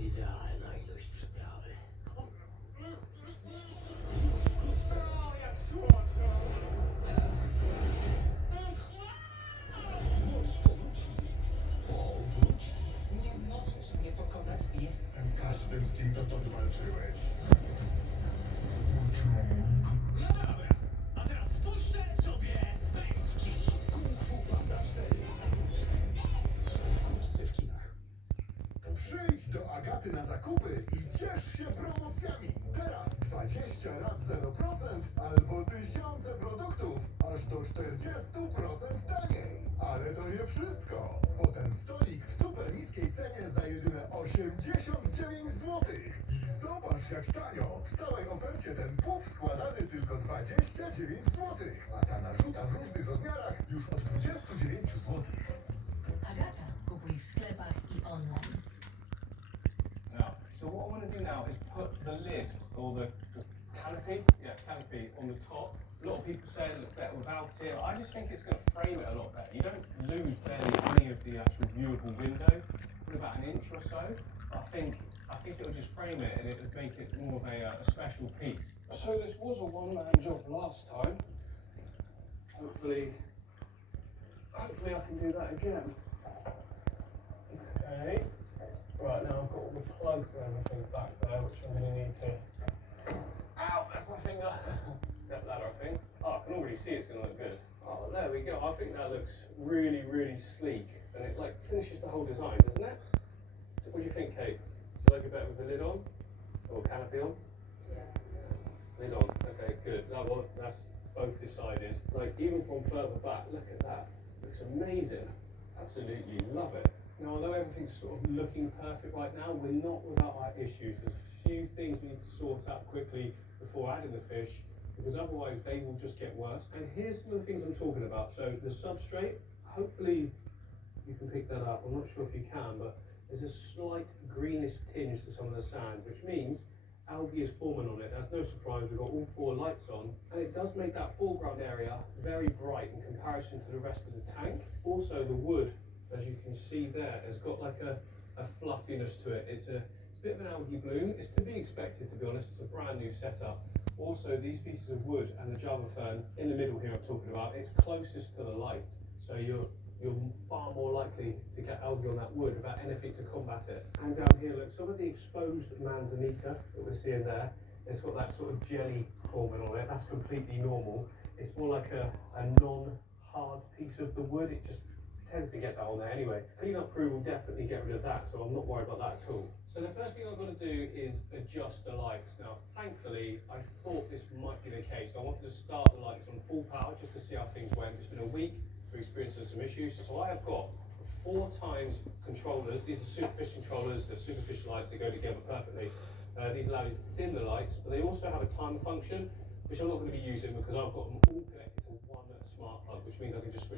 Idealna ilość przyprawy. O, jak słodko! Moc powróci. Powróci. Nie możesz mnie pokonać, jestem Każdym, z kim dotąd walczyłeś. No dobra, a teraz spuszczę sobie pęczki. Kung Fu Panda 4. Wkrótce w kinach. Przyjdź do Agaty na zakupy i ciesz się promocjami. Teraz 20 lat 0% albo tysiące produktów aż do 40% taniej. Ale to nie wszystko. Bo ten stolik w super niskiej cenie za jedyne 89 zł. I zobacz jak tanio. W stałej ofercie ten puf składany tylko 29 zł. A ta narzuta w różnych rozmiarach już od 29 zł. Agata, kupuj w sklepach i online. Now, so what I want to do now is put the lid or the canopy on the top. A lot of people say it looks better without it. I just think it's going to frame it a lot better. You don't lose barely any of the actual viewable window, probably about an inch or so. I think it will just frame it and it would make it more of a special piece. So this was a one-man job last time. Hopefully I can do that again. Okay. Right, now I've got all the plugs and everything back there, which I'm going to need to... Ow, that's my finger. Step ladder, I think. Oh, I can already see it's going to look good. Oh, there we go. I think that looks really, really sleek. And it, like, finishes the whole design, doesn't it? What do you think, Kate? Do you like it better with the lid on? Or canopy on? Yeah. Lid on. Okay, good. That's both decided. Like, even from further back, look at that. Looks amazing. Absolutely love it. Now, although everything's sort of looking perfect right now, we're not without our issues. There's a few things we need to sort out quickly before adding the fish, because otherwise they will just get worse. And here's some of the things I'm talking about. So the substrate, hopefully you can pick that up. I'm not sure if you can, but there's a slight greenish tinge to some of the sand, which means algae is forming on it. That's no surprise. We've got all 4 lights on, and it does make that foreground area very bright in comparison to the rest of the tank. Also, the wood, as you can see there, has got like a fluffiness to it. It's a bit of an algae bloom. It's to be expected, to be honest. It's a brand new setup. Also, these pieces of wood and the Java fern in the middle here I'm talking about, it's closest to the light. So you're far more likely to get algae on that wood without anything to combat it. And down here, look, some of the exposed manzanita that we're seeing there, it's got that sort of jelly forming on it. That's completely normal. It's more like a non-hard piece of the wood. It just tends to get that on there anyway. Cleanup crew will definitely get rid of that, so I'm not worried about that at all. So the first thing I've got to do is adjust the lights. Now, thankfully, I thought this might be the case. I wanted to start the lights on full power just to see how things went. It's been a week, we're experiencing some issues. So I have got 4 times controllers. These are superfish controllers, they're superficial lights, they go together perfectly. These allow you to dim the lights, but they also have a timer function, which I'm not going to be using because I've got them all connected to one smart plug, which means I can just switch